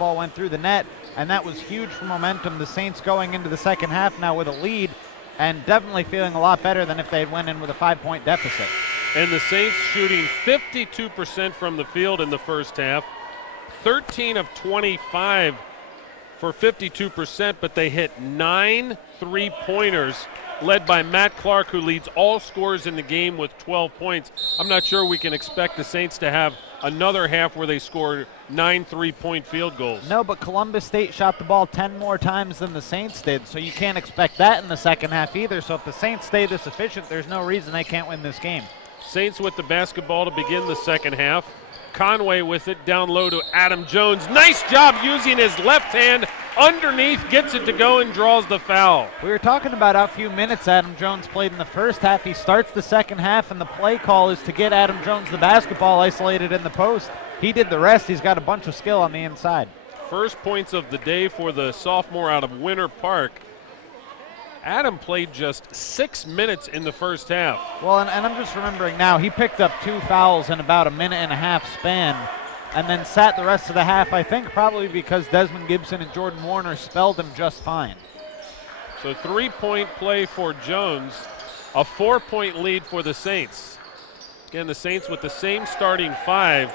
basketball went through the net, and that was huge for momentum. The Saints going into the second half now with a lead, and definitely feeling a lot better than if they had went in with a 5-point deficit. And the Saints shooting 52% from the field in the first half, 13 of 25 for 52%, but they hit 9 3-pointers, led by Matt Clark, who leads all scorers in the game with 12 points. I'm not sure we can expect the Saints to have another half where they score 9 3-point field goals. No, but Columbus State shot the ball 10 more times than the Saints did, so you can't expect that in the second half either. So if the Saints stay this efficient, there's no reason they can't win this game. Saints with the basketball to begin the second half. Conway with it down low to Adam Jones. Nice job using his left hand underneath, gets it to go and draws the foul. We were talking about how few minutes Adam Jones played in the first half. He starts the second half, and the play call is to get Adam Jones the basketball isolated in the post. He did the rest. He's got a bunch of skill on the inside. First points of the day for the sophomore out of Winter Park. Adam played just 6 minutes in the first half. Well, and I'm just remembering now, he picked up 2 fouls in about a minute-and-a-half span and then sat the rest of the half, I think probably because Desmond Gibson and Jordan Warner spelled him just fine. So 3-point play for Jones, a 4-point lead for the Saints. Again, the Saints with the same starting 5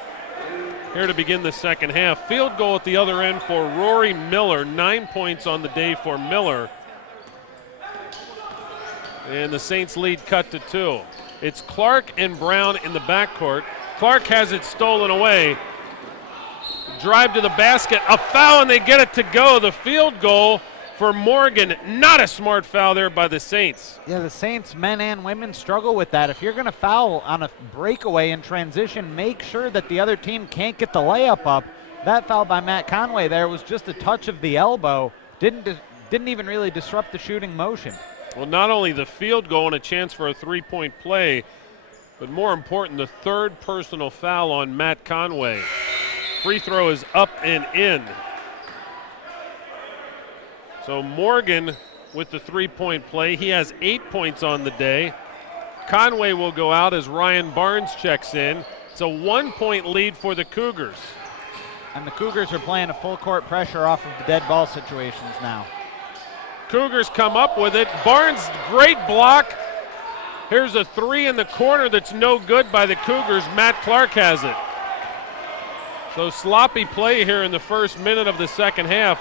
here to begin the second half. Field goal at the other end for Rory Miller, 9 points on the day for Miller. And the Saints lead cut to 2. It's Clark and Brown in the backcourt. Clark has it stolen away. Drive to the basket, a foul, and they get it to go. The field goal for Morgan. Not a smart foul there by the Saints. Yeah, the Saints, men and women, struggle with that. If you're going to foul on a breakaway in transition, make sure that the other team can't get the layup up. That foul by Matt Conway there was just a touch of the elbow. Didn't even really disrupt the shooting motion. Well, not only the field goal and a chance for a 3-point play, but more important, the third personal foul on Matt Conway. Free throw is up and in. So Morgan with the 3-point play. He has 8 points on the day. Conway will go out as Ryan Barnes checks in. It's a 1-point lead for the Cougars. And the Cougars are playing a full court pressure off of the dead ball situations now. Cougars come up with it. Barnes, great block. Here's a 3 in the corner that's no good by the Cougars. Matt Clark has it. So sloppy play here in the first minute of the second half.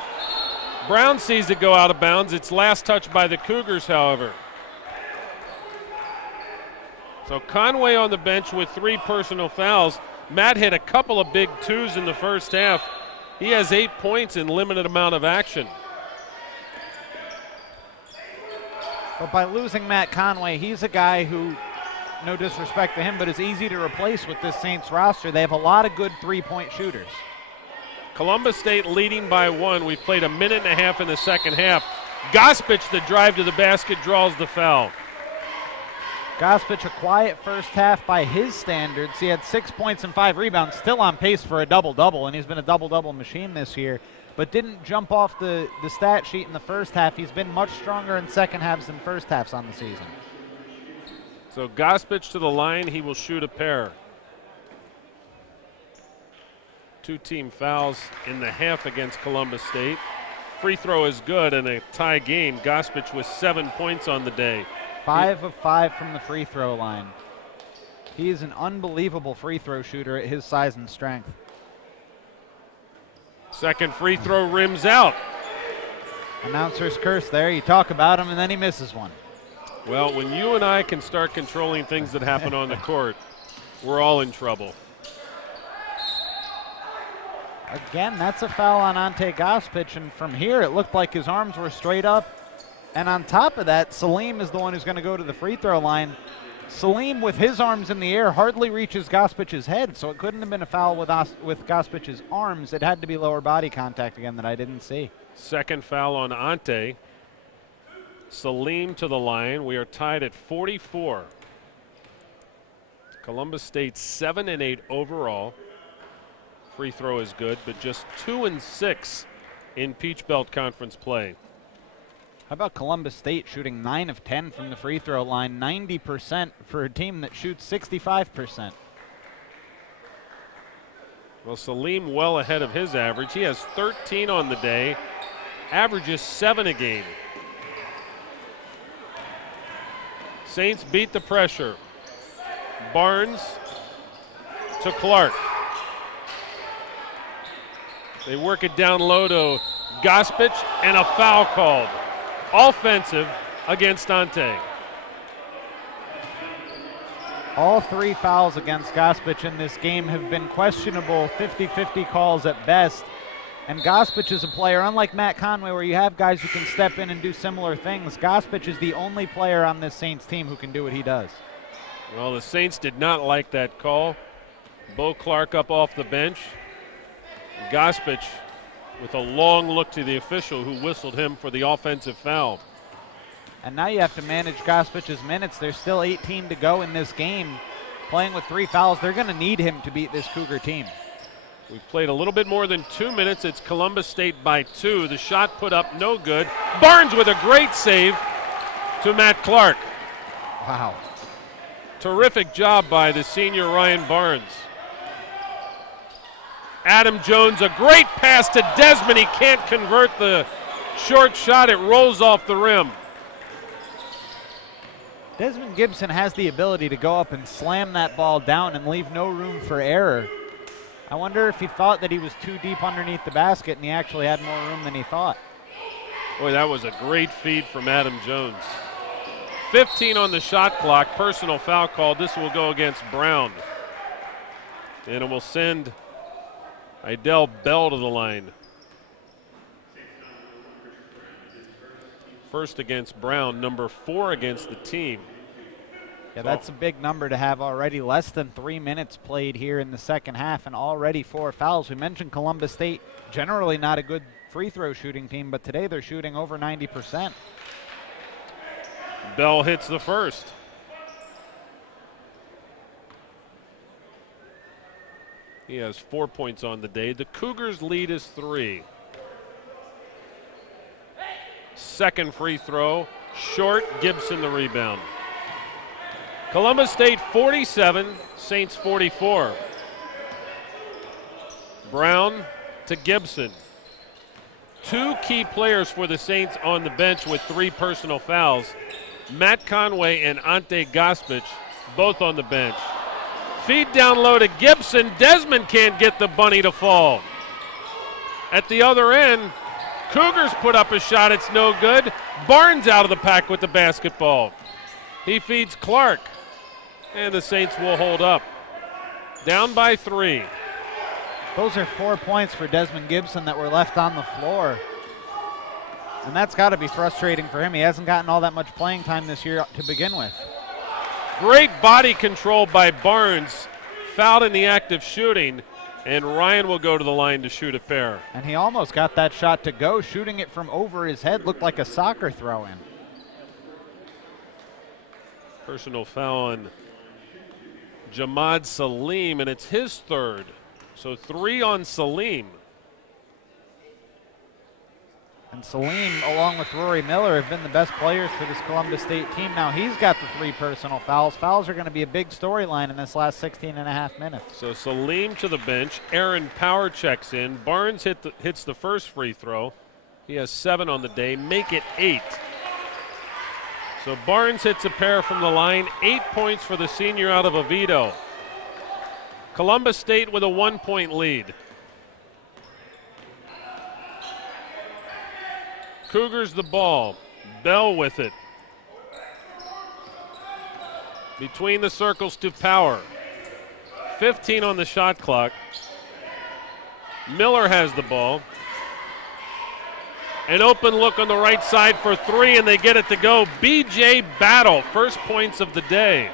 Brown sees it go out of bounds. It's last touch by the Cougars, however. So Conway on the bench with 3 personal fouls. Matt hit a couple of big 2s in the first half. He has 8 points in limited amount of action. But by losing Matt Conway, he's a guy who, no disrespect to him, but is easy to replace with this Saints roster. They have a lot of good 3-point shooters. Columbus State leading by 1. We've played a minute and a half in the second half. Gospich, the drive to the basket, draws the foul. Gospich, a quiet first half by his standards. He had 6 points and 5 rebounds, still on pace for a double-double, and he's been a double-double machine this year, but didn't jump off the stat sheet in the first half. He's been much stronger in second halves than first halves on the season. So Gospich to the line. He will shoot a pair. 2 team fouls in the half against Columbus State. Free throw is good in a tie game. Gospich with 7 points on the day. 5 of 5 from the free throw line. He is an unbelievable free throw shooter at his size and strength. Second free throw rims out. Announcer's curse there. You talk about him and then he misses one. Well, when you and I can start controlling things that happen on the court, we're all in trouble. Again, that's a foul on Ante Gospich, and from here it looked like his arms were straight up. And on top of that, Salim is the one who's going to go to the free throw line. Salim, with his arms in the air, hardly reaches Gospich's head, so it couldn't have been a foul with Gospich's arms. It had to be lower body contact again that I didn't see. Second foul on Ante. Salim to the line. We are tied at 44. Columbus State 7 and 8 overall. Free throw is good, but just 2 and 6 in Peach Belt Conference play. How about Columbus State shooting 9 of 10 from the free throw line, 90% for a team that shoots 65%. Well, Salim well ahead of his average. He has 13 on the day, averages 7 a game. Saints beat the pressure. Barnes to Clark. They work it down low to Gospich, and a foul called. Offensive against Ante. All 3 fouls against Gospich in this game have been questionable 50-50 calls at best. And Gospich is a player, unlike Matt Conway, where you have guys who can step in and do similar things. Gospich is the only player on this Saints team who can do what he does. Well, the Saints did not like that call. Bo Clark up off the bench. Gospich with a long look to the official who whistled him for the offensive foul. And now you have to manage Gospich's minutes. There's still 18 to go in this game. Playing with 3 fouls, they're going to need him to beat this Cougar team. We've played a little bit more than 2 minutes. It's Columbus State by 2. The shot put up no good. Barnes with a great save to Matt Clark. Wow. Terrific job by the senior Ryan Barnes. Adam Jones, a great pass to Desmond. He can't convert the short shot. It rolls off the rim. Desmond Gibson has the ability to go up and slam that ball down and leave no room for error. I wonder if he thought that he was too deep underneath the basket and he actually had more room than he thought. Boy, that was a great feed from Adam Jones. 15 on the shot clock, personal foul called. This will go against Brown. And it will send Idell Bell to the line. First against Brown, number 4 against the team. Yeah, that's a big number to have already. Less than 3 minutes played here in the second half and already 4 fouls. We mentioned Columbus State, generally not a good free throw shooting team, but today they're shooting over 90%. Bell hits the first. He has 4 points on the day. The Cougars' lead is 3. Second free throw, short, Gibson the rebound. Columbus State 47, Saints 44. Brown to Gibson. 2 key players for the Saints on the bench with 3 personal fouls. Matt Conway and Ante Gospich both on the bench. Feed down low to Gibson. Desmond can't get the bunny to fall. At the other end, Cougars put up a shot. It's no good. Barnes out of the pack with the basketball. He feeds Clark. And the Saints will hold up. Down by 3. Those are 4 points for Desmond Gibson that were left on the floor. And that's got to be frustrating for him. He hasn't gotten all that much playing time this year to begin with. Great body control by Barnes. Fouled in the act of shooting. And Ryan will go to the line to shoot a pair. And he almost got that shot to go. Shooting it from over his head looked like a soccer throw-in. Personal foul on Jamad Salim, and it's his 3rd. So 3 on Salim. And Salim, along with Rory Miller, have been the best players for this Columbus State team. Now he's got the 3 personal fouls. Fouls are going to be a big storyline in this last 16 and a half minutes. So Salim to the bench. Aaron Power checks in. Barnes hits the first free throw. He has 7 on the day. Make it 8. So Barnes hits a pair from the line. 8 points for the senior out of Oviedo. Columbus State with a 1-point lead. Cougars the ball. Bell with it. Between the circles to Power. 15 on the shot clock. Miller has the ball. An open look on the right side for 3, and they get it to go. B.J. Battle, first points of the day.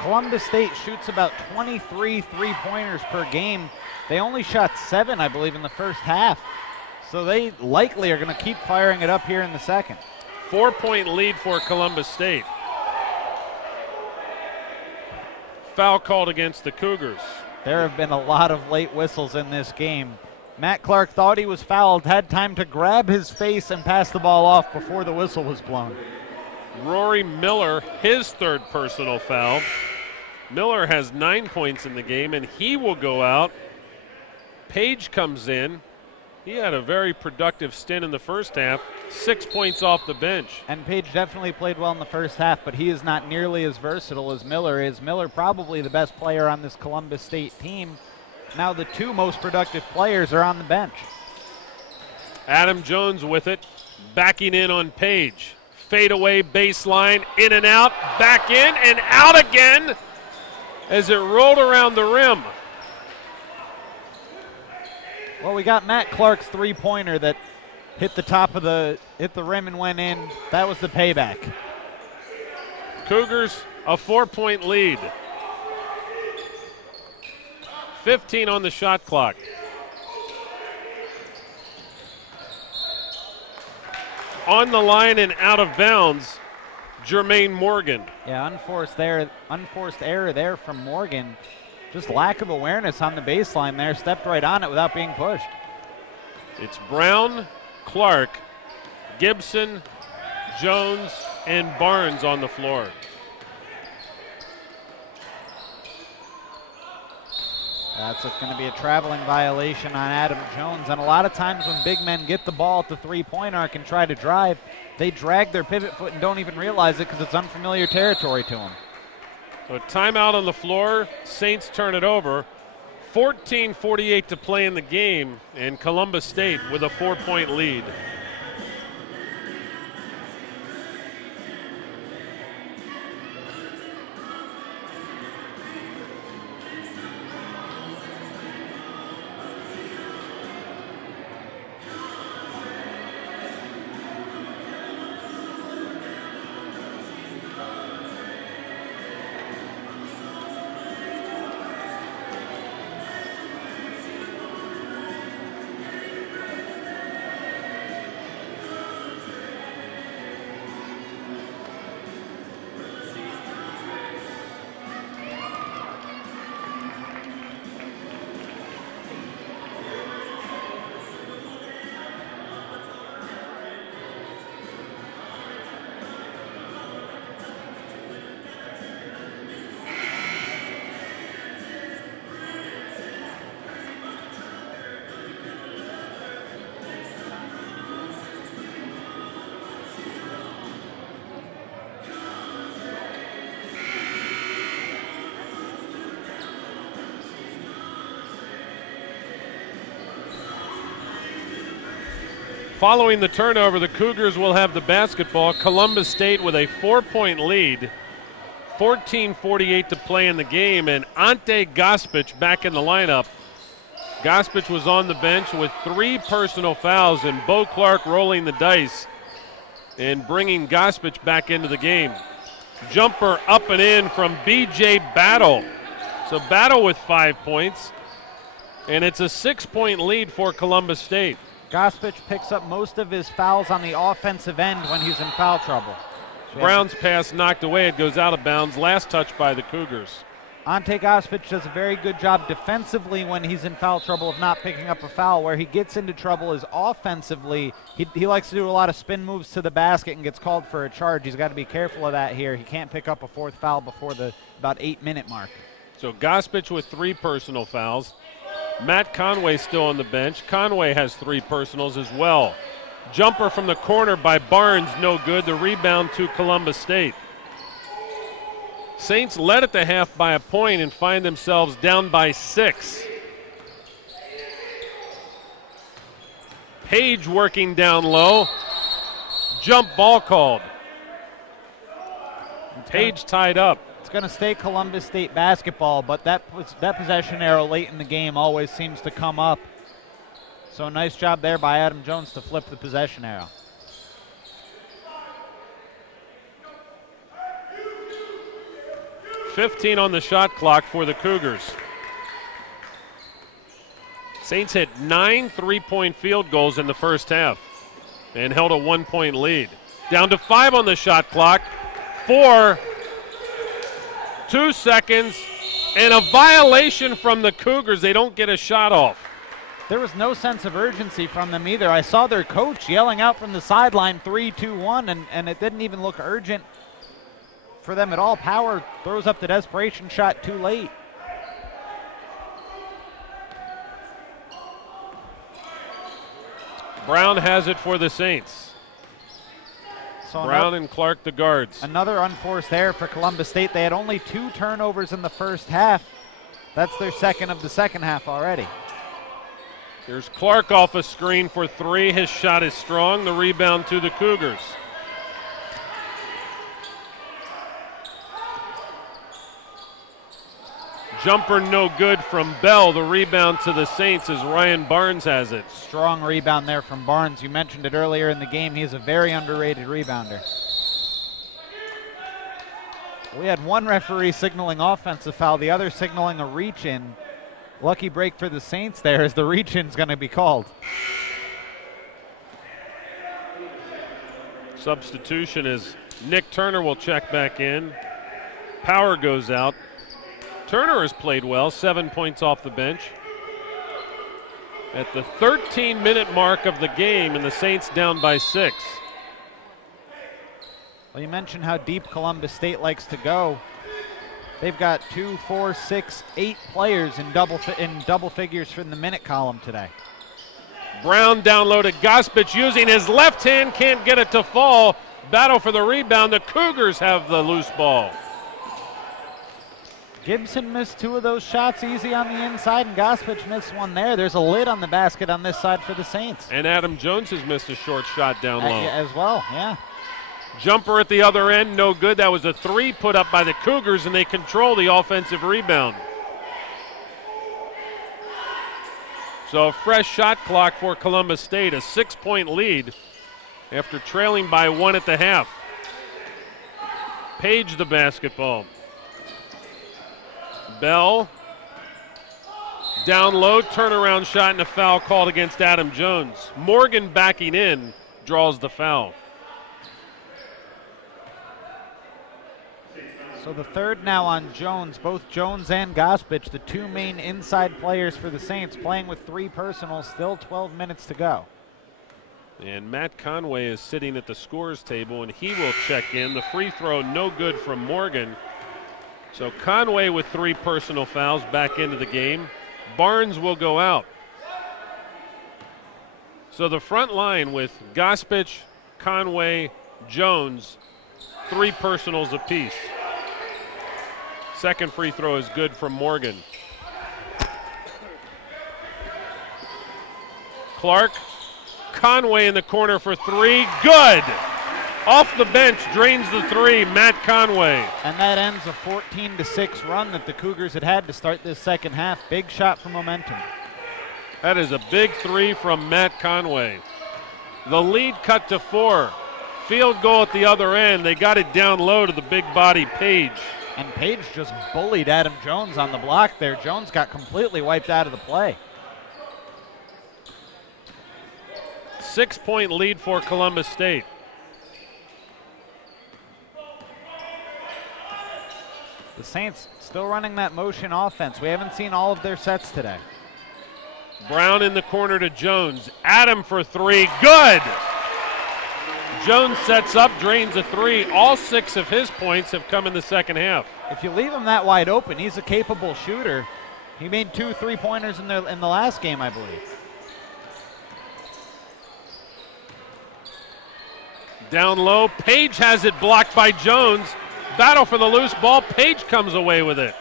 Columbus State shoots about 23 three-pointers per game. They only shot 7, I believe, in the first half. So they likely are going to keep firing it up here in the second. 4-point lead for Columbus State. Foul called against the Cougars. There have been a lot of late whistles in this game. Matt Clark thought he was fouled, had time to grab his face and pass the ball off before the whistle was blown. Rory Miller, his 3rd personal foul. Miller has 9 points in the game, and he will go out Page comes in. He had a very productive stint in the first half, 6 points off the bench. And Page definitely played well in the first half, but he is not nearly as versatile as Miller is. Miller probably the best player on this Columbus State team. Now the two most productive players are on the bench. Adam Jones with it, backing in on Page. Fadeaway baseline, in and out, back in and out again as it rolled around the rim. Well, we got Matt Clark's three-pointer that hit the rim and went in. That was the payback. Cougars a 4-point lead. 15 on the shot clock. On the line and out of bounds, Jermaine Morgan. Yeah, unforced error there from Morgan. Just lack of awareness on the baseline there. Stepped right on it without being pushed. It's Brown, Clark, Gibson, Jones, and Barnes on the floor. That's going to be a traveling violation on Adam Jones. And a lot of times when big men get the ball at the three-point arc and try to drive, they drag their pivot foot and don't even realize it because it's unfamiliar territory to them. So a timeout on the floor. Saints turn it over. 14:48 to play in the game, and Columbus State with a 4-point lead. Following the turnover, the Cougars will have the basketball. Columbus State with a 4-point lead. 14:48 to play in the game, and Ante Gospich back in the lineup. Gospich was on the bench with 3 personal fouls, and Bo Clark rolling the dice and bringing Gospich back into the game. Jumper up and in from B.J. Battle. So Battle with 5 points, and it's a 6-point lead for Columbus State. Gospich picks up most of his fouls on the offensive end when he's in foul trouble. Brown's pass knocked away. It goes out of bounds. Last touch by the Cougars. Ante Gospich does a very good job defensively when he's in foul trouble of not picking up a foul. Where he gets into trouble is offensively. He likes to do a lot of spin moves to the basket and gets called for a charge. He's got to be careful of that here. He can't pick up a 4th foul before the about 8-minute mark. So Gospich with 3 personal fouls. Matt Conway still on the bench. Conway has 3 personals as well. Jumper from the corner by Barnes, no good. The rebound to Columbus State. Saints led at the half by a point and find themselves down by 6. Page working down low. Jump ball called. Page tied up. It's going to stay Columbus State basketball, but that possession arrow late in the game always seems to come up. So nice job there by Adam Jones to flip the possession arrow. .15 on the shot clock for the Cougars. Saints hit 9 3-point field goals in the first half and held a 1-point lead. Down to 5 on the shot clock. 4, 2 seconds, and a violation from the Cougars. They don't get a shot off. There was no sense of urgency from them either. I saw their coach yelling out from the sideline 3, 2, 1, and it didn't even look urgent for them at all. Power throws up the desperation shot too late. Brown has it for the Saints. So Brown and Clark, the guards. Another unforced error for Columbus State. They had only 2 turnovers in the first half. That's their second of the second half already. Here's Clark off a screen for 3. His shot is strong. The rebound to the Cougars. Jumper no good from Bell. The rebound to the Saints as Ryan Barnes has it. Strong rebound there from Barnes. You mentioned it earlier in the game. He's a very underrated rebounder. We had one referee signaling offensive foul, the other signaling a reach-in. Lucky break for the Saints there as the reach-in's going to be called. Substitution as Nick Turner will check back in. Power goes out. Turner has played well, 7 points off the bench. At the 13-minute mark of the game, and the Saints down by 6. Well, you mentioned how deep Columbus State likes to go. They've got 2, 4, 6, 8 players in double figures from the minute column today. Brown down low to Gospich using his left hand, can't get it to fall. Battle for the rebound. The Cougars have the loose ball. Gibson missed 2 of those shots easy on the inside, and Gospich missed one there. There's a lid on the basket on this side for the Saints. And Adam Jones has missed a short shot down low. As well, yeah. Jumper at the other end, no good. That was a 3 put up by the Cougars, and they control the offensive rebound. So a fresh shot clock for Columbus State, a 6-point lead after trailing by 1 at the half. Page the basketball. Bell, down low, turnaround shot, and a foul called against Adam Jones. Morgan backing in, draws the foul. So the third now on Jones, both Jones and Gospich, the 2 main inside players for the Saints, playing with 3 personals, still 12 minutes to go. And Matt Conway is sitting at the scores table, and he will check in. The free throw no good from Morgan. So Conway with 3 personal fouls back into the game. Barnes will go out. So the front line with Gospich, Conway, Jones, 3 personals apiece. Second free throw is good from Morgan. Clark, Conway in the corner for 3, good! Off the bench, drains the 3, Matt Conway. And that ends a 14-6 run that the Cougars had to start this second half. Big shot for momentum. That is a big 3 from Matt Conway. The lead cut to 4. Field goal at the other end. They got it down low to the big body Page. And Page just bullied Adam Jones on the block there. Jones got completely wiped out of the play. 6-point lead for Columbus State. The Saints still running that motion offense. We haven't seen all of their sets today. Brown in the corner to Jones. Adam for 3, good! Jones sets up, drains a 3. All 6 of his points have come in the second half. If you leave him that wide open, he's a capable shooter. He made 2 3-pointers in the last game, I believe. Down low, Page has it blocked by Jones. Battle for the loose ball, Page comes away with it.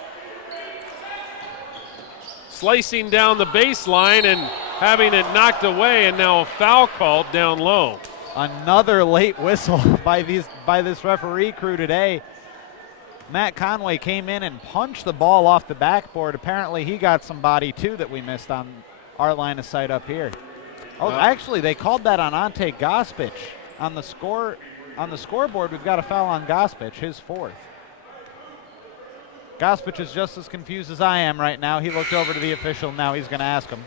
Slicing down the baseline and having it knocked away, and now a foul called down low. Another late whistle by this referee crew today. Matt Conway came in and punched the ball off the backboard. Apparently he got some body too that we missed on our line of sight up here. Oh, actually they called that on Ante Gospich. On the scoreboard, we've got a foul on Gospich, his 4th. Gospich is just as confused as I am right now. He looked over to the official, now he's going to ask him.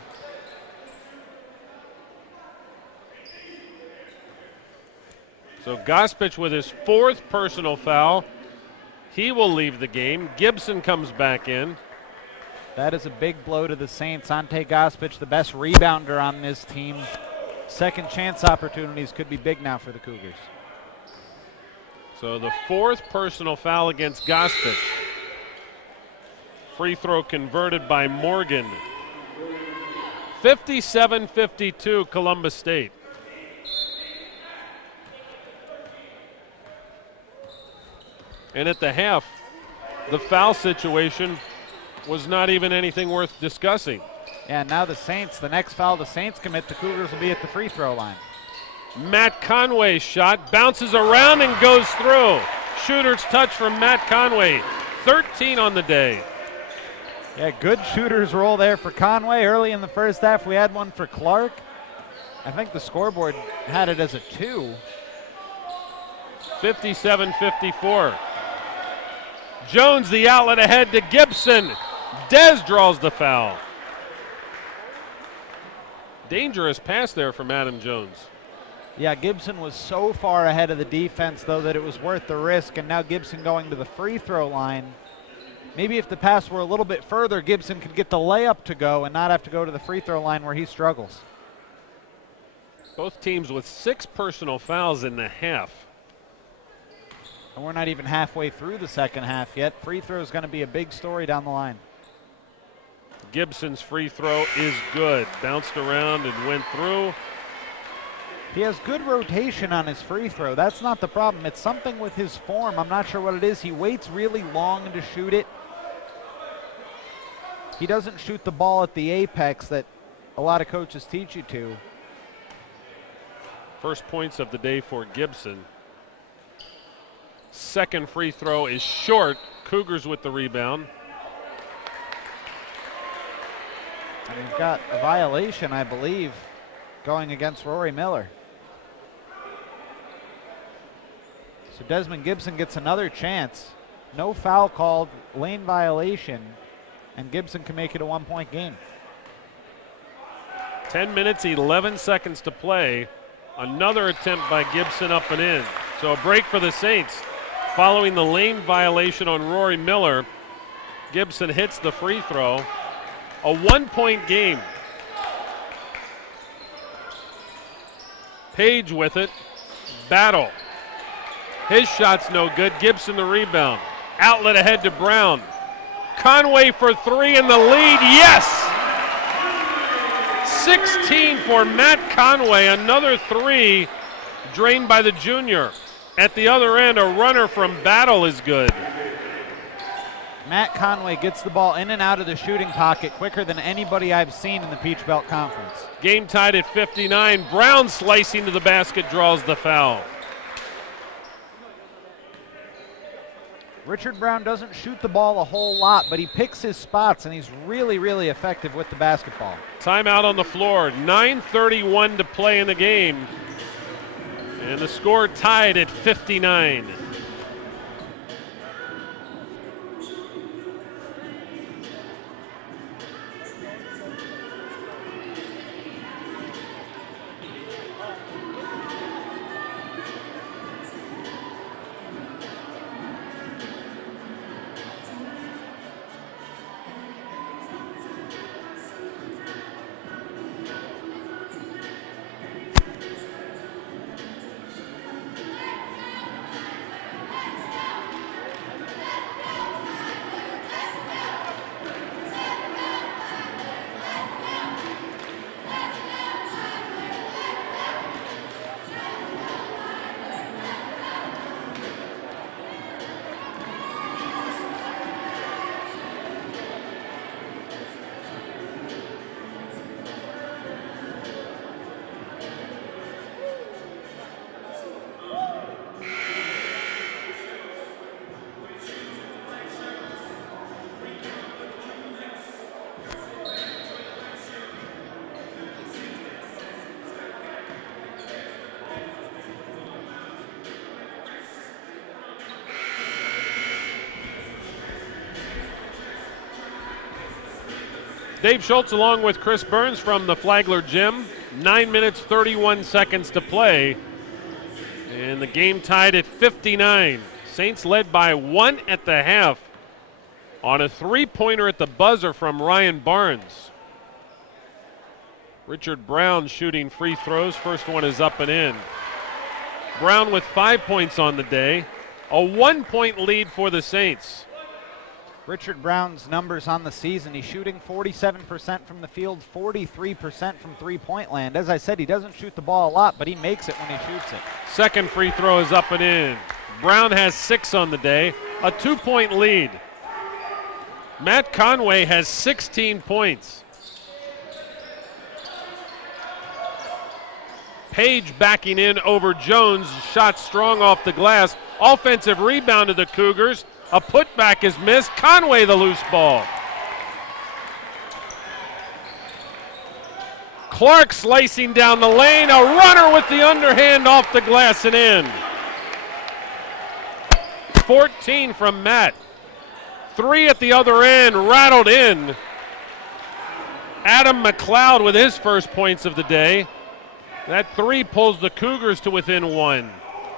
So Gospich with his 4th personal foul. He will leave the game. Gibson comes back in. That is a big blow to the Saints. Ante Gospich, the best rebounder on this team. Second chance opportunities could be big now for the Cougars. So the 4th personal foul against Gospich. Free throw converted by Morgan. 57-52 Columbus State. And at the half, the foul situation was not even anything worth discussing. Yeah, now the Saints, the next foul the Saints commit, the Cougars will be at the free throw line. Matt Conway's shot bounces around and goes through. Shooter's touch from Matt Conway, 13 on the day. Yeah, good shooter's roll there for Conway. Early in the first half, we had one for Clark. I think the scoreboard had it as a 2. 57-54. Jones, the outlet ahead to Gibson. Dez draws the foul. Dangerous pass there from Adam Jones. Yeah, Gibson was so far ahead of the defense, though, that it was worth the risk, and now Gibson going to the free throw line. Maybe if the pass were a little bit further, Gibson could get the layup to go and not have to go to the free throw line where he struggles. Both teams with 6 personal fouls in the half. And we're not even halfway through the second half yet. Free throw is going to be a big story down the line. Gibson's free throw is good. Bounced around and went through. He has good rotation on his free throw. That's not the problem. It's something with his form. I'm not sure what it is. He waits really long to shoot it. He doesn't shoot the ball at the apex that a lot of coaches teach you to. First points of the day for Gibson. Second free throw is short. Cougars with the rebound. And he's got a violation, I believe, going against Rory Miller. So Desmond Gibson gets another chance. No foul called, lane violation, and Gibson can make it a 1-point game. 10 minutes, 11 seconds to play. Another attempt by Gibson up and in. So a break for the Saints. Following the lane violation on Rory Miller, Gibson hits the free throw. A 1-point game. Page with it. Battle. His shot's no good. Gibson the rebound. Outlet ahead to Brown. Conway for 3 in the lead. Yes! 16 for Matt Conway. Another 3 drained by the junior. At the other end, a runner from Battle is good. Matt Conway gets the ball in and out of the shooting pocket quicker than anybody I've seen in the Peach Belt Conference. Game tied at 59. Brown slicing to the basket draws the foul. Richard Brown doesn't shoot the ball a whole lot, but he picks his spots, and he's really, really effective with the basketball. Timeout on the floor. 9:31 to play in the game. And the score tied at 59. Dave Schultz along with Chris Burns from the Flagler Gym. 9 minutes, 31 seconds to play. And the game tied at 59. Saints led by 1 at the half on a 3-pointer at the buzzer from Ryan Barnes. Richard Brown shooting free throws. First one is up and in. Brown with 5 points on the day. A 1-point lead for the Saints. Richard Brown's numbers on the season, he's shooting 47% from the field, 43% from three-point land. As I said, he doesn't shoot the ball a lot, but he makes it when he shoots it. Second free throw is up and in. Brown has 6 on the day, a 2-point lead. Matt Conway has 16 points. Page backing in over Jones, shot strong off the glass. Offensive rebound to the Cougars. A putback is missed. Conway the loose ball. Clark slicing down the lane. A runner with the underhand off the glass and in. 14 from Matt. 3 at the other end, rattled in. Adam McLeod with his first points of the day. That 3 pulls the Cougars to within 1.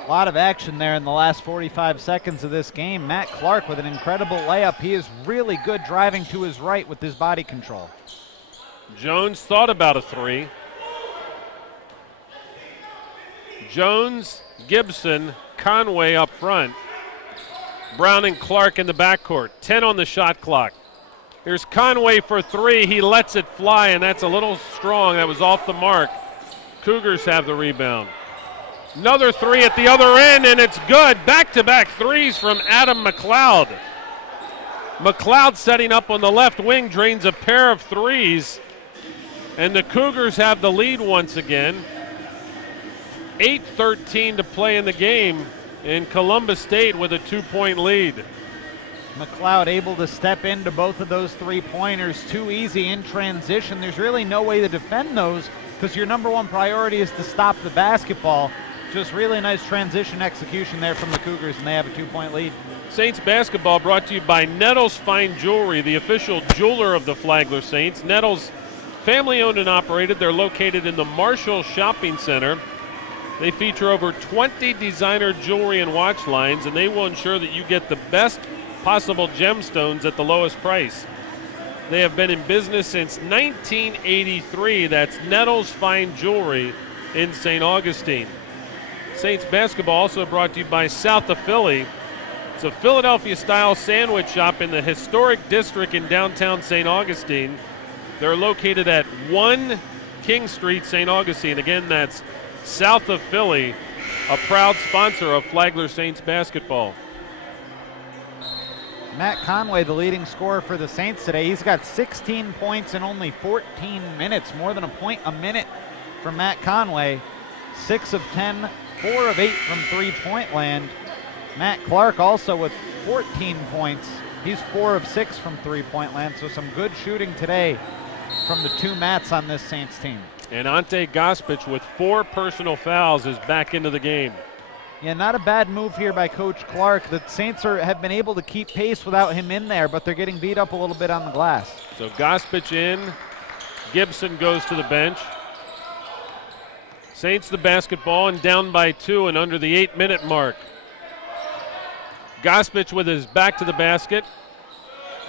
A lot of action there in the last 45 seconds of this game. Matt Clark with an incredible layup. He is really good driving to his right with his body control. Jones thought about a 3. Jones, Gibson, Conway up front. Brown and Clark in the backcourt. 10 on the shot clock. Here's Conway for 3. He lets it fly, and that's a little strong. That was off the mark. Cougars have the rebound. Another 3 at the other end, and it's good. Back-to-back threes from Adam McLeod. McLeod setting up on the left wing, drains a pair of threes, and the Cougars have the lead once again. 8:13 to play in the game, and Columbus State with a 2-point lead. McLeod able to step into both of those 3-pointers. Too easy in transition. There's really no way to defend those because your number one priority is to stop the basketball. Just really nice transition execution there from the Cougars, and they have a 2-point lead. Saints basketball brought to you by Nettles Fine Jewelry, the official jeweler of the Flagler Saints. Nettles, family owned and operated. They're located in the Marshall Shopping Center. They feature over 20 designer jewelry and watch lines, and they will ensure that you get the best possible gemstones at the lowest price. They have been in business since 1983. That's Nettles Fine Jewelry in St. Augustine. Saints basketball also brought to you by South of Philly. It's a Philadelphia-style sandwich shop in the historic district in downtown St. Augustine. They're located at 1 King Street, St. Augustine. Again, that's South of Philly, a proud sponsor of Flagler Saints basketball. Matt Conway, the leading scorer for the Saints today. He's got 16 points in only 14 minutes, more than a point a minute from Matt Conway. 6 of 10, 4 of 8 from three-point land. Matt Clark also with 14 points. He's 4 of 6 from three-point land, so some good shooting today from the 2 Matts on this Saints team. And Ante Gospich with 4 personal fouls is back into the game. Yeah, not a bad move here by Coach Clark. The Saints have been able to keep pace without him in there, but they're getting beat up a little bit on the glass. So Gospich in, Gibson goes to the bench. Saints the basketball and down by 2 and under the 8-minute mark. Gospich with his back to the basket.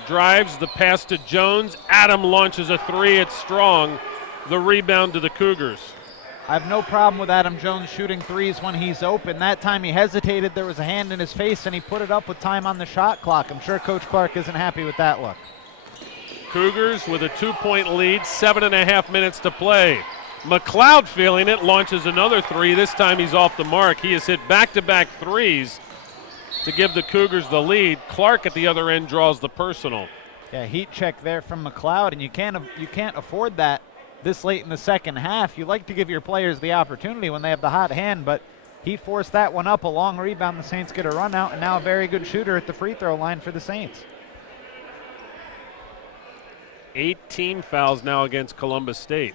Drives the pass to Jones. Adam launches a 3. It's strong. The rebound to the Cougars. I have no problem with Adam Jones shooting threes when he's open. That time he hesitated. There was a hand in his face, and he put it up with time on the shot clock. I'm sure Coach Clark isn't happy with that look. Cougars with a 2-point lead, 7.5 minutes to play. McLeod feeling it, launches another 3. This time he's off the mark. He has hit back-to-back threes to give the Cougars the lead. Clark at the other end draws the personal. Yeah, heat check there from McLeod, and you can't afford that this late in the second half. You like to give your players the opportunity when they have the hot hand, but he forced that one up. A long rebound. The Saints get a run out, and now a very good shooter at the free throw line for the Saints. 18 fouls now against Columbus State.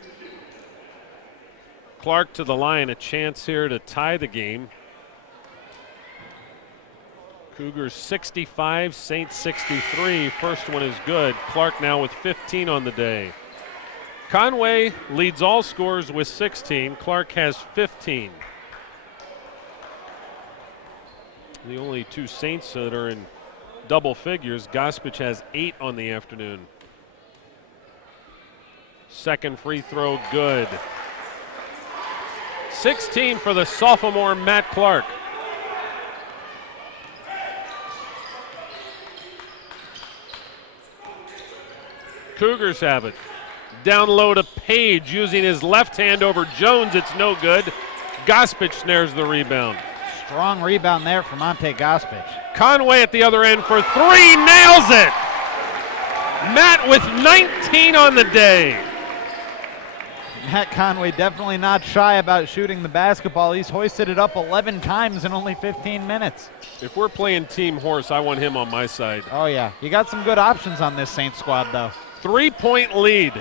Clark to the line, a chance here to tie the game. Cougars 65, Saints 63. First one is good. Clark now with 15 on the day. Conway leads all scorers with 16. Clark has 15. The only 2 Saints that are in double figures. Gospich has 8 on the afternoon. Second free throw, good. 16 for the sophomore Matt Clark. Cougars have it. Down low to Page, using his left hand over Jones. It's no good. Gospich snares the rebound. Strong rebound there from Ante Gospic. Conway at the other end for three, nails it! Matt with 19 on the day. Matt Conway definitely not shy about shooting the basketball. He's hoisted it up 11 times in only 15 minutes. If we're playing Team Horse, I want him on my side. Oh, yeah. You got some good options on this Saints squad, though. 3-point lead.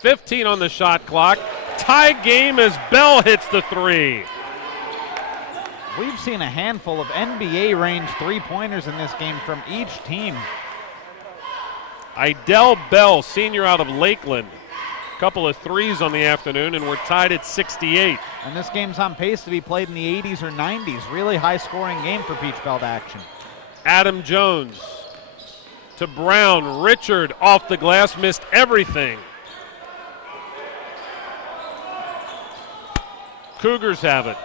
15 on the shot clock. Tie game as Bell hits the three. We've seen a handful of NBA range three-pointers in this game from each team. Idell Bell, senior out of Lakeland. Couple of threes on the afternoon, and we're tied at 68. And this game's on pace to be played in the 80s or 90s. Really high-scoring game for Peach Belt action. Adam Jones to Brown. Richard off the glass, missed everything. Cougars have it.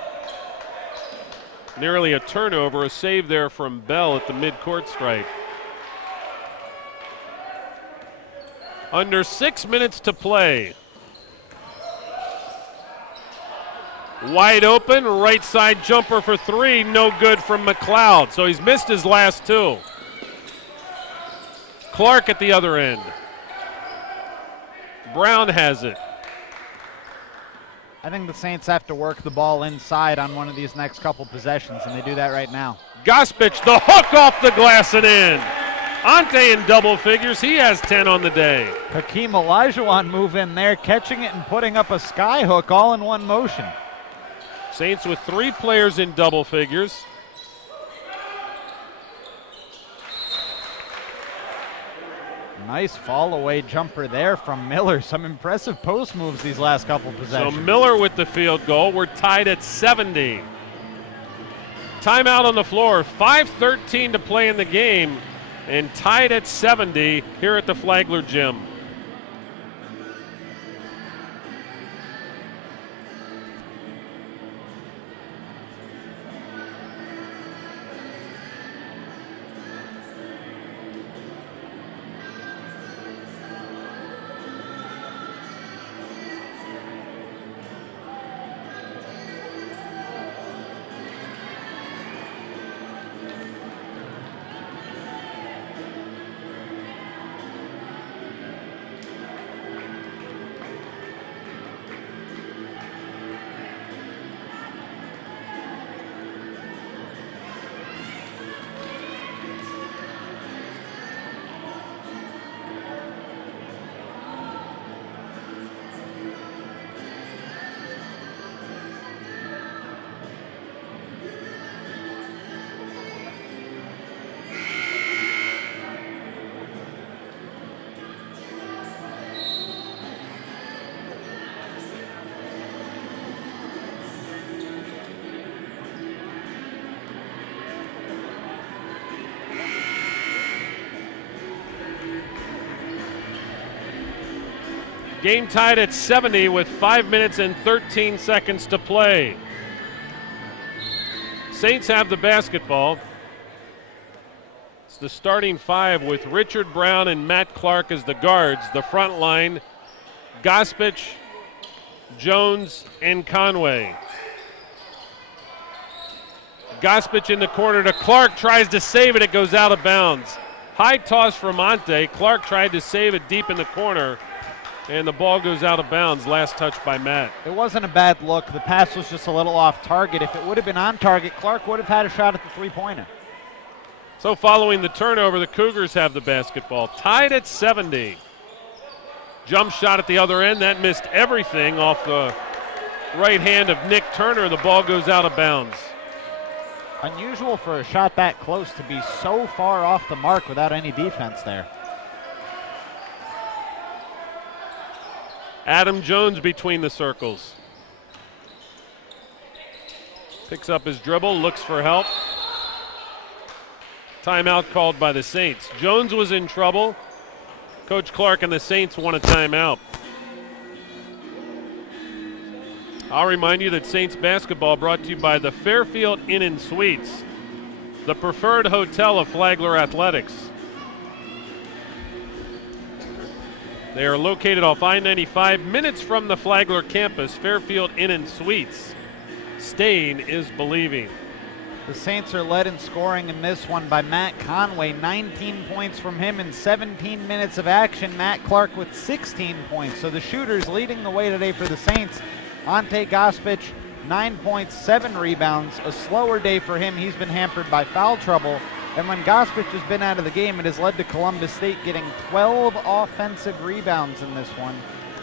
Nearly a turnover, a save there from Bell at the midcourt stripe. Under 6 minutes to play. Wide open, right side jumper for three, no good from McLeod. So he's missed his last two. Clark at the other end. Brown has it. I think the Saints have to work the ball inside on one of these next couple possessions, and they do that right now. Gospic, the hook off the glass and in. Ante in double figures. He has 10 on the day. Hakeem Olajuwon move in there, catching it and putting up a sky hook all in one motion. Saints with three players in double figures. Nice fall away jumper there from Miller. Some impressive post moves these last couple possessions. So Miller with the field goal. We're tied at 70. Timeout on the floor. 5:13 to play in the game. And tied at 70 here at the Flagler Gym. Game tied at 70 with 5 minutes and 13 seconds to play. Saints have the basketball. It's the starting five with Richard Brown and Matt Clark as the guards. The front line, Gospic, Jones, and Conway. Gospic in the corner to Clark, tries to save it, it goes out of bounds. High toss from Ante. Clark tried to save it deep in the corner, and the ball goes out of bounds. Last touch by Matt. It wasn't a bad look. The pass was just a little off target. If it would have been on target, Clark would have had a shot at the three-pointer. So following the turnover, the Cougars have the basketball. Tied at 70. Jump shot at the other end. That missed everything off the right hand of Nick Turner. The ball goes out of bounds. Unusual for a shot that close to be so far off the mark without any defense there. Adam Jones between the circles. Picks up his dribble, looks for help. Timeout called by the Saints. Jones was in trouble. Coach Clark and the Saints want a timeout. I'll remind you that Saints basketball brought to you by the Fairfield Inn and Suites, the preferred hotel of Flagler Athletics. They are located off I-95, minutes from the Flagler campus. Fairfield Inn and Suites. Staying is believing. The Saints are led in scoring in this one by Matt Conway, 19 points from him in 17 minutes of action. Matt Clark with 16 points. So the shooters leading the way today for the Saints. Ante Gospich, 9 points, 7 rebounds. A slower day for him. He's been hampered by foul trouble. And when Gospich has been out of the game, it has led to Columbus State getting 12 offensive rebounds in this one.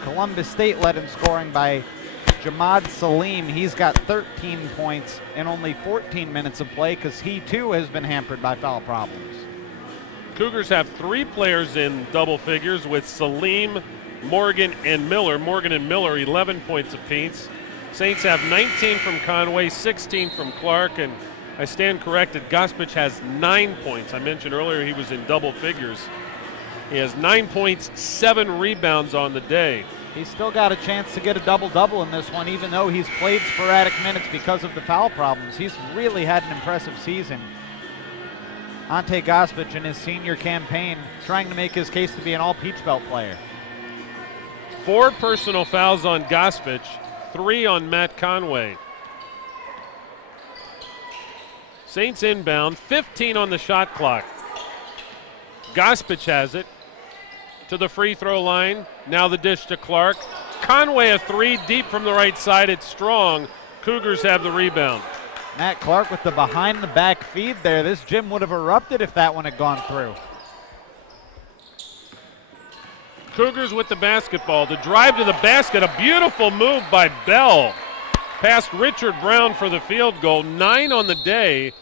Columbus State led in scoring by Jamad Salim. He's got 13 points in only 14 minutes of play because he too has been hampered by foul problems. Cougars have 3 players in double figures with Salim, Morgan, and Miller. Morgan and Miller 11 points apiece. Saints have 19 from Conway, 16 from Clark, and I stand corrected, Gospich has 9 points. I mentioned earlier he was in double figures. He has 9 points, 7 rebounds on the day. He's still got a chance to get a double-double in this one, even though he's played sporadic minutes because of the foul problems. He's really had an impressive season. Ante Gospich in his senior campaign trying to make his case to be an all-Peach Belt player. 4 personal fouls on Gospich, 3 on Matt Conway. Saints inbound, 15 on the shot clock. Gospich has it to the free throw line. Now the dish to Clark. Conway a 3 deep from the right side. It's strong. Cougars have the rebound. Matt Clark with the behind the back feed there. This gym would have erupted if that one had gone through. Cougars with the basketball. The drive to the basket. A beautiful move by Bell. Past Richard Brown for the field goal. 9 on the day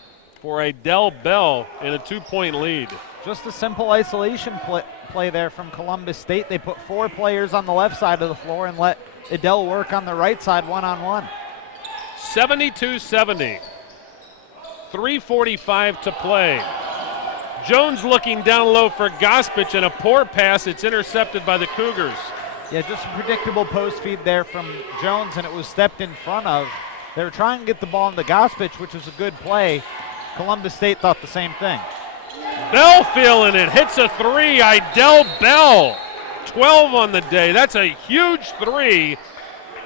for Adele Bell in a 2-point lead. Just a simple isolation play there from Columbus State. They put 4 players on the left side of the floor and let Adele work on the right side one-on-one. 72-70. 3:45 to play. Jones looking down low for Gospich and a poor pass. It's intercepted by the Cougars. Yeah, just a predictable post feed there from Jones, and it was stepped in front of. They were trying to get the ball into Gospich, which was a good play. Columbus State thought the same thing. Bell feeling it, hits a 3. Idell Bell, 12 on the day. That's a huge 3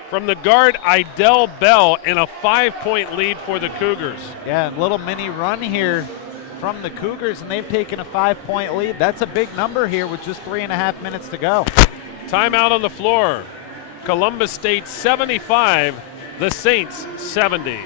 from the guard Idell Bell, and a 5-point lead for the Cougars. Yeah, a little mini run here from the Cougars, and they've taken a 5-point lead. That's a big number here with just 3.5 minutes to go. Timeout on the floor. Columbus State 75, the Saints 70.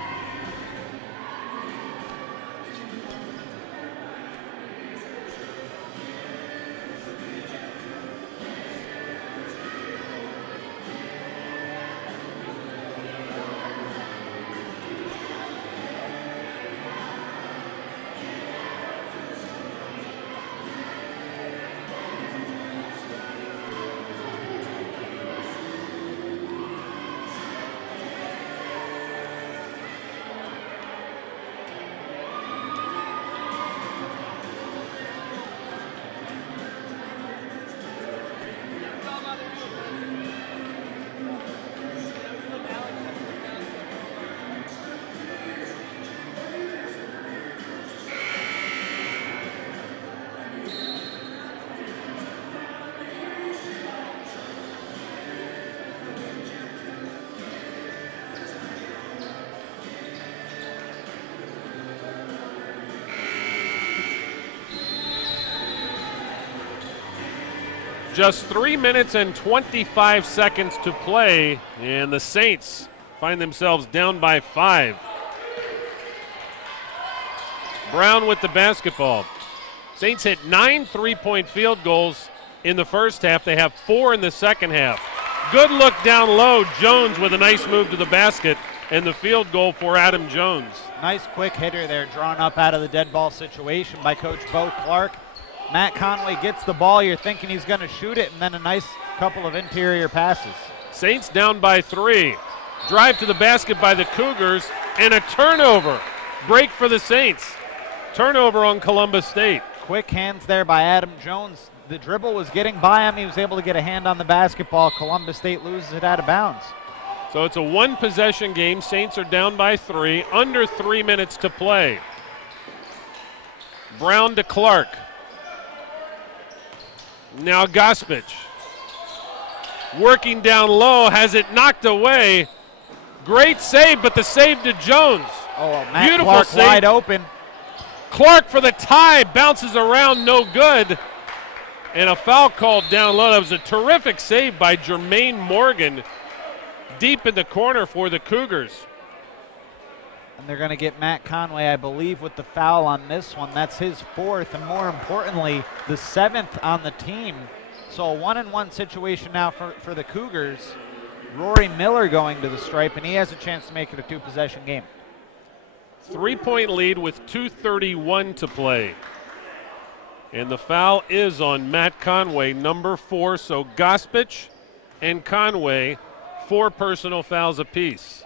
Just 3 minutes and 25 seconds to play, and the Saints find themselves down by 5. Brown with the basketball. Saints hit 9 3-point field goals in the first half. They have 4 in the second half. Good look down low. Jones with a nice move to the basket, and the field goal for Adam Jones. Nice quick hitter there, drawn up out of the dead ball situation by Coach Bo Clark. Matt Conway gets the ball. You're thinking he's going to shoot it, and then a nice couple of interior passes. Saints down by 3. Drive to the basket by the Cougars, and a turnover. Break for the Saints. Turnover on Columbus State. Quick hands there by Adam Jones. The dribble was getting by him. He was able to get a hand on the basketball. Columbus State loses it out of bounds. So it's a 1-possession game. Saints are down by 3. Under 3 minutes to play. Brown to Clark. Now Gospich. Working down low, has it knocked away. Great save, but the save to Jones. Oh, Matt Beautiful Clark save. wide open. Clark for the tie, bounces around, no good. And a foul called down low. That was a terrific save by Jermaine Morgan, deep in the corner for the Cougars. And they're going to get Matt Conway, I believe, with the foul on this one. That's his 4th, and more importantly, the 7th on the team. So a 1-and-1 situation now for the Cougars. Rory Miller going to the stripe, and he has a chance to make it a 2-possession game. 3-point lead with 2:31 to play. And the foul is on Matt Conway, number 4. So Gospich and Conway, 4 personal fouls apiece.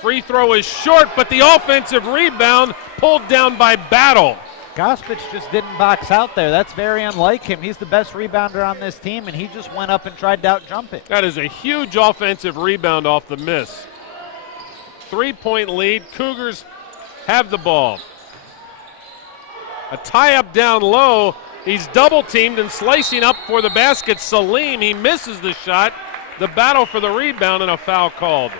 Free throw is short, but the offensive rebound pulled down by Battle. Gospich just didn't box out there. That's very unlike him. He's the best rebounder on this team, and he just went up and tried to out-jump it. That is a huge offensive rebound off the miss. 3-point lead. Cougars have the ball. A tie-up down low. He's double-teamed and slicing up for the basket. Salim, he misses the shot. The battle for the rebound and a foul called.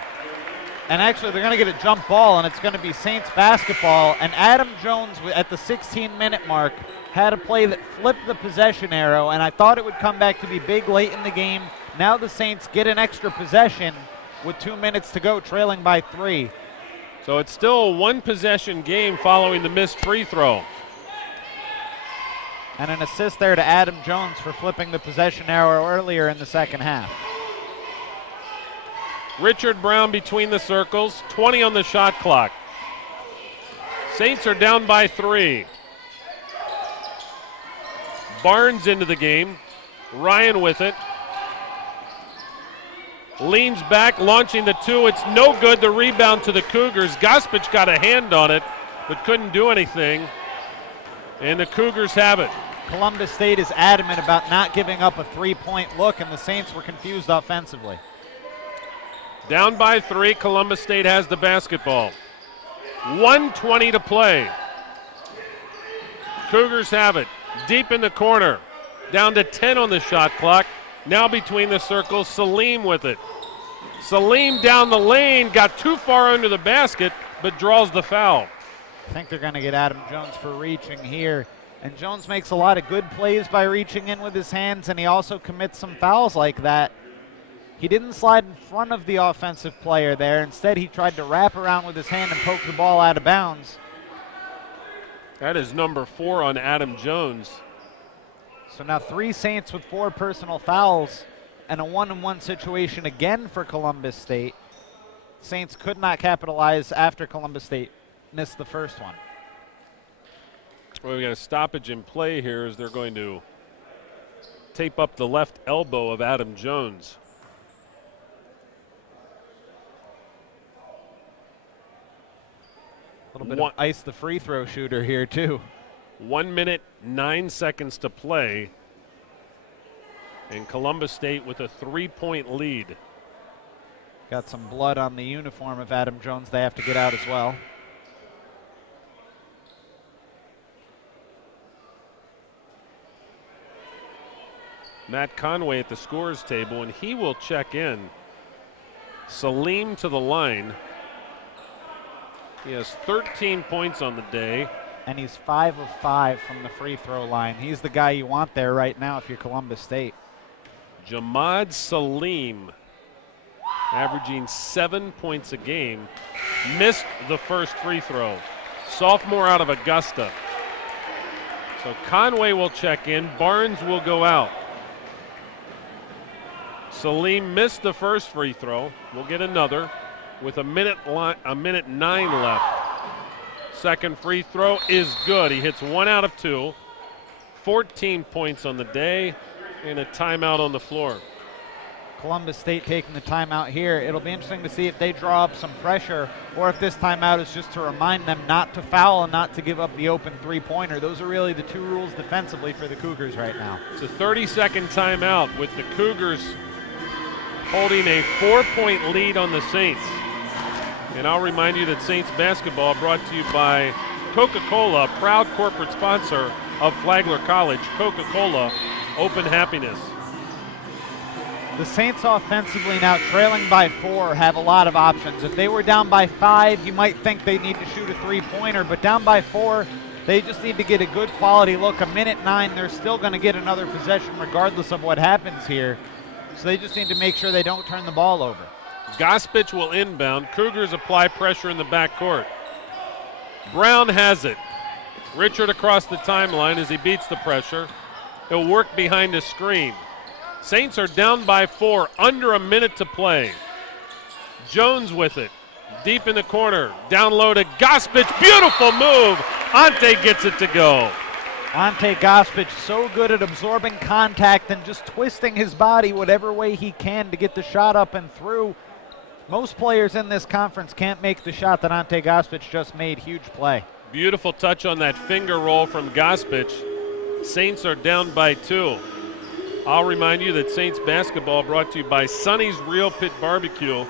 And actually, they're going to get a jump ball, and it's going to be Saints basketball. And Adam Jones, at the 16-minute mark, had a play that flipped the possession arrow, and I thought it would come back to be big late in the game. Now the Saints get an extra possession with 2 minutes to go, trailing by 3. So it's still a 1-possession game following the missed free throw. And an assist there to Adam Jones for flipping the possession arrow earlier in the second half. Richard Brown between the circles, 20 on the shot clock. Saints are down by 3. Barnes into the game. Ryan with it. Leans back, launching the 2. It's no good. The rebound to the Cougars. Gospich got a hand on it, but couldn't do anything. And the Cougars have it. Columbus State is adamant about not giving up a 3-point look, and the Saints were confused offensively. Down by 3, Columbus State has the basketball. 1:20 to play. Cougars have it. Deep in the corner. Down to 10 on the shot clock. Now between the circles, Salim with it. Salim down the lane, got too far under the basket, but draws the foul. I think they're going to get Adam Jones for reaching here. And Jones makes a lot of good plays by reaching in with his hands, and he also commits some fouls like that. He didn't slide in front of the offensive player there. Instead, he tried to wrap around with his hand and poke the ball out of bounds. That is number 4 on Adam Jones. So now 3 Saints with 4 personal fouls and a 1-on-1 situation again for Columbus State. Saints could not capitalize after Columbus State missed the first one. Well, we got a stoppage in play here as they're going to tape up the left elbow of Adam Jones. A little bit of ice the free throw shooter here too. 1 minute, 9 seconds to play. And Columbus State with a 3-point lead. Got some blood on the uniform of Adam Jones they have to get out as well. Matt Conway at the scorer's table, and he will check in. Salim to the line. He has 13 points on the day. And he's 5 of 5 from the free throw line. He's the guy you want there right now if you're Columbus State. Jamad Salim, averaging 7 points a game, missed the first free throw. Sophomore out of Augusta. So Conway will check in. Barnes will go out. Salim missed the first free throw. We'll get another with a minute 9 left. Second free throw is good. He hits 1 out of 2. 14 points on the day and a timeout on the floor. Columbus State taking the timeout here. It'll be interesting to see if they draw up some pressure or if this timeout is just to remind them not to foul and not to give up the open three-pointer. Those are really the 2 rules defensively for the Cougars right now. It's a 30-second timeout with the Cougars holding a 4-point lead on the Saints. And I'll remind you that Saints basketball brought to you by Coca-Cola, proud corporate sponsor of Flagler College. Coca-Cola, open happiness. The Saints offensively now trailing by 4 have a lot of options. If they were down by 5, you might think they need to shoot a three-pointer, but down by 4, they just need to get a good quality look. A minute 9, they're still going to get another possession regardless of what happens here. So they just need to make sure they don't turn the ball over. Gospich will inbound. Cougars apply pressure in the backcourt. Brown has it. Richard across the timeline as he beats the pressure. He'll work behind a screen. Saints are down by 4, under a minute to play. Jones with it. Deep in the corner. Down low to Gospich. Beautiful move. Ante gets it to go. Ante Gospich so good at absorbing contact and just twisting his body whatever way he can to get the shot up and through. Most players in this conference can't make the shot that Ante Gospich just made. Huge play. Beautiful touch on that finger roll from Gospich. Saints are down by 2. I'll remind you that Saints basketball brought to you by Sonny's Real Pit Barbecue,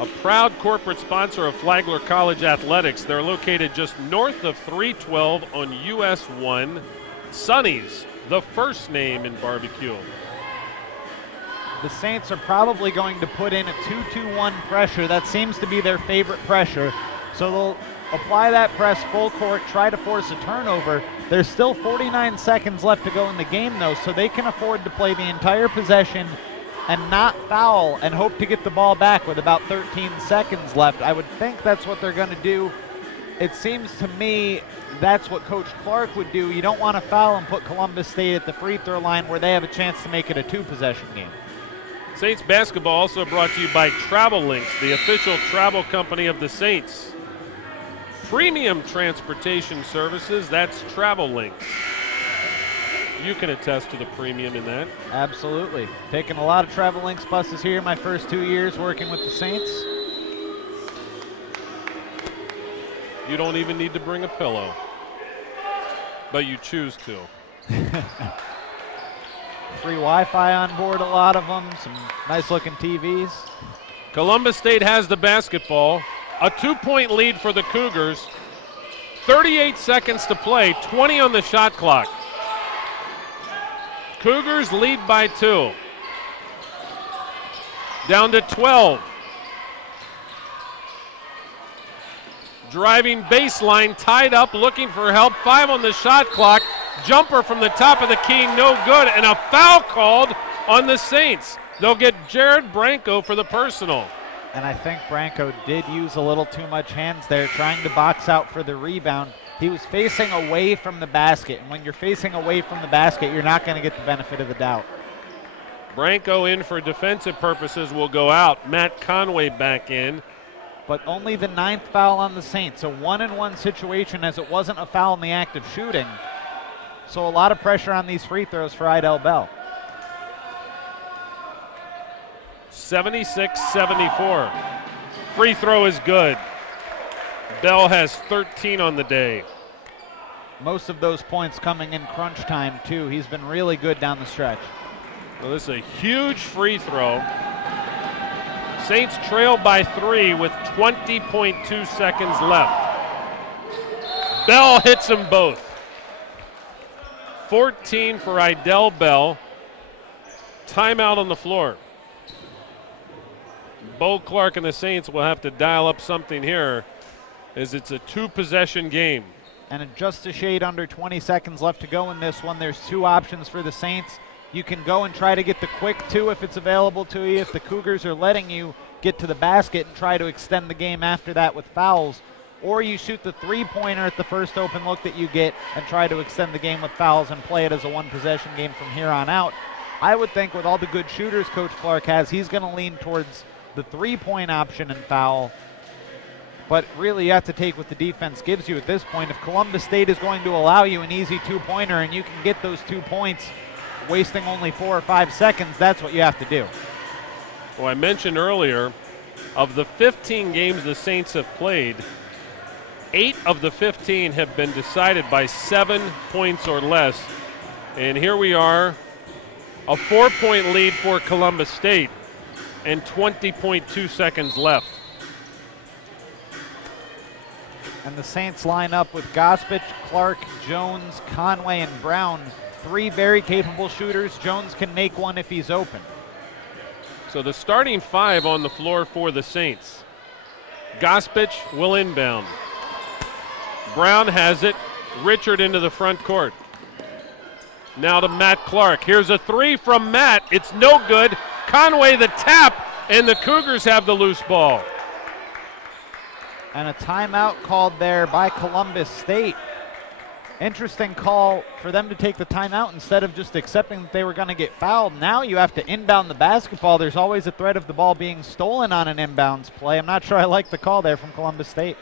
a proud corporate sponsor of Flagler College Athletics. They're located just north of 312 on US 1. Sonny's, the first name in barbecue. The Saints are probably going to put in a 2-2-1 pressure. That seems to be their favorite pressure. So they'll apply that press full court, try to force a turnover. There's still 49 seconds left to go in the game, though, so they can afford to play the entire possession and not foul and hope to get the ball back with about 13 seconds left. I would think that's what they're going to do. It seems to me that's what Coach Clark would do. You don't want to foul and put Columbus State at the free throw line where they have a chance to make it a 2-possession game. Saints basketball also brought to you by Travel Links, the official travel company of the Saints. Premium transportation services, that's Travel Links. You can attest to the premium in that. Absolutely. Taking a lot of Travel Links buses here my first 2 years working with the Saints. You don't even need to bring a pillow, but you choose to. Free Wi-Fi on board, a lot of them, some nice looking TVs. Columbus State has the basketball. A 2-point lead for the Cougars. 38 seconds to play, 20 on the shot clock. Cougars lead by 2. Down to 12. Driving baseline, tied up, looking for help. 5 on the shot clock. Jumper from the top of the key, no good, and a foul called on the Saints. They'll get Jared Branco for the personal. And I think Branco did use a little too much hands there, trying to box out for the rebound. He was facing away from the basket, and when you're facing away from the basket, you're not going to get the benefit of the doubt. Branco in for defensive purposes will go out. Matt Conway back in. But only the 9th foul on the Saints. A 1-and-1 situation, as it wasn't a foul in the act of shooting. So a lot of pressure on these free throws for Idell Bell. 76-74. Free throw is good. Bell has 13 on the day. Most of those points coming in crunch time, too. He's been really good down the stretch. Well, this is a huge free throw. Saints trail by 3 with 20.2 seconds left. Bell hits them both. 14 for Idell Bell. Timeout on the floor. Bo Clark and the Saints will have to dial up something here, as it's a 2-possession game. And just a shade under 20 seconds left to go in this one. There's 2 options for the Saints. You can go and try to get the quick 2 if it's available to you, if the Cougars are letting you get to the basket and try to extend the game after that with fouls. Or you shoot the 3-pointer at the first open look that you get and try to extend the game with fouls and play it as a 1-possession game from here on out. I would think with all the good shooters Coach Clark has, he's going to lean towards the 3-point option and foul. But really you have to take what the defense gives you at this point. If Columbus State is going to allow you an easy 2-pointer and you can get those 2 points wasting only 4 or 5 seconds, that's what you have to do. Well, I mentioned earlier, of the 15 games the Saints have played, 8 of the 15 have been decided by 7 points or less. And here we are, a 4-point lead for Columbus State and 20.2 seconds left. And the Saints line up with Gospich, Clark, Jones, Conway, and Brown. 3 very capable shooters. Jones can make one if he's open. So the starting 5 on the floor for the Saints. Gospich will inbound. Brown has it. Richard into the front court. Now to Matt Clark. Here's a 3 from Matt. It's no good. Conway the tap, and the Cougars have the loose ball. And a timeout called there by Columbus State. Interesting call for them to take the timeout instead of just accepting that they were going to get fouled. Now you have to inbound the basketball. There's always a threat of the ball being stolen on an inbounds play. I'm not sure I like the call there from Columbus State.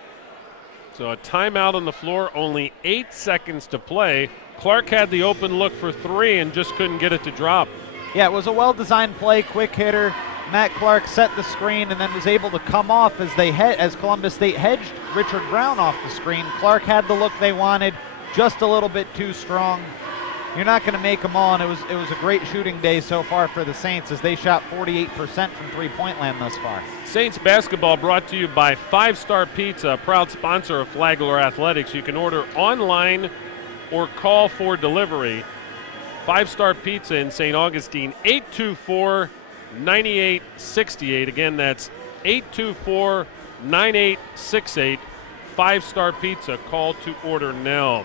So a timeout on the floor, only 8 seconds to play. Clark had the open look for 3 and just couldn't get it to drop. Yeah, it was a well-designed play, quick hitter. Matt Clark set the screen and then was able to come off as Columbus State hedged Richard Brown off the screen. Clark had the look they wanted, just a little bit too strong. You're not going to make them all, and it was a great shooting day so far for the Saints as they shot 48% from three-point land thus far. Saints basketball brought to you by 5 Star Pizza, a proud sponsor of Flagler Athletics. You can order online or call for delivery. 5 Star Pizza in St. Augustine, 824-9868. Again, that's 824-9868. 5 Star Pizza. Call to order now.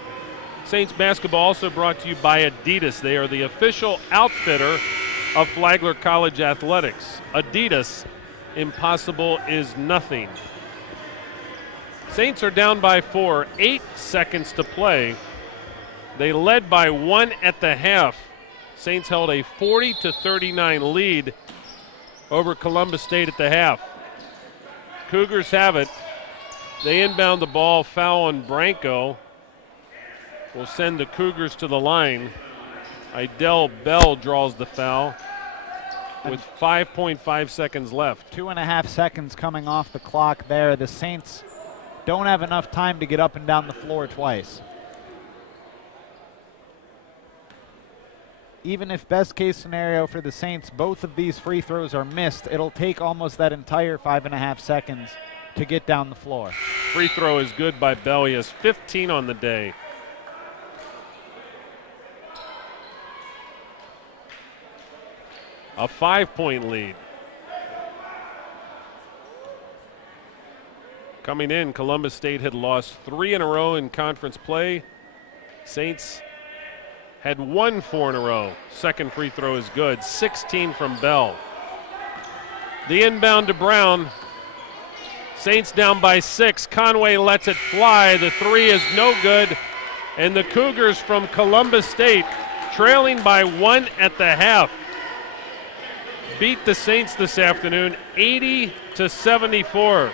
Saints basketball also brought to you by Adidas. They are the official outfitter of Flagler College Athletics. Adidas, impossible is nothing. Saints are down by 4, 8 seconds to play. They led by 1 at the half. Saints held a 40-39 lead over Columbus State at the half. Cougars have it. They inbound the ball, foul on Branco. Will send the Cougars to the line. Idell Bell draws the foul with 5.5 seconds left. 2.5 seconds coming off the clock there. The Saints don't have enough time to get up and down the floor twice. Even if best case scenario for the Saints, both of these free throws are missed, it'll take almost that entire 5.5 seconds to get down the floor. Free throw is good by Bell. He has 15 on the day. A 5-point lead. Coming in, Columbus State had lost 3 in a row in conference play. Saints had won 4 in a row. Second free throw is good. 16 from Bell. The inbound to Brown. Saints down by 6. Conway lets it fly. The 3 is no good. And the Cougars from Columbus State, trailing by 1 at the half, beat the Saints this afternoon 80-74.